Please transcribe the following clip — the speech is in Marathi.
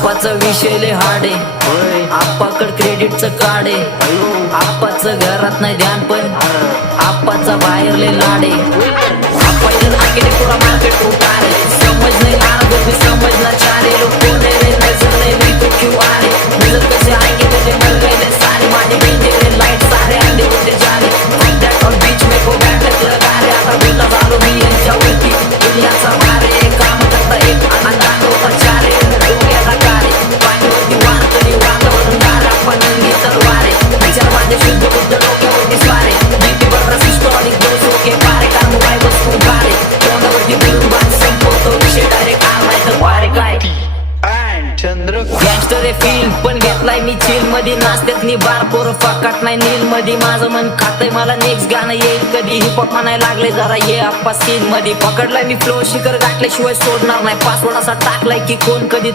आप्पाचा विषय लय हार्ड आहे, आप्पाकड क्रेडिटचं कार्ड आहे. आप्पाचं घरात नाही ध्यान पण आप्पाचा बाहेर लय लाड आहे. आप्पा इथं नाकेने पुरा मार्केट उतार आहे. समज नाही आग समजणार चारे लोक कोण रे नजर नाही मी तो क्यों आ रे नजर कसे आएंगे तुझे मर गए सारे माझे बिंदे लाइट सारे अंधे होते जाने कॉन्टैक्ट ऑन बीच में को बैठक लगा रे आता बोला वालो भी जाऊंगी दुनियाचा मारे काम करता एक अंदाज होता चारे डोक्याला कारे पाणीवरती वाहतरी वातावरण धारा पणंगी तलवारे विचार माझे शुद्ध बुद्ध डोक्यावरती स्वारे बीपी वर सिस्टॉलिक दोषो के पारे काम काय बसू पारे तोंडावरती बोलून बात संपवतो विषय डायरेक्ट आलाय वारे काय गँगस्टर आहे फील पण घेतलाय मी चिल मध्ये नाचत्यात नि बार पोरं फाकाट नाही नील मध्ये माझं मन खातंय मला नेक्स्ट गाणं येईल कधी हिपहॉप म्हणायला लागले जरा ये आप्पा सीन मध्ये पकडलाय मी फ्लो शिखर गाठल्याशिवाय सोडणार नाही पासवर्ड असा टाकलाय की कोण कधी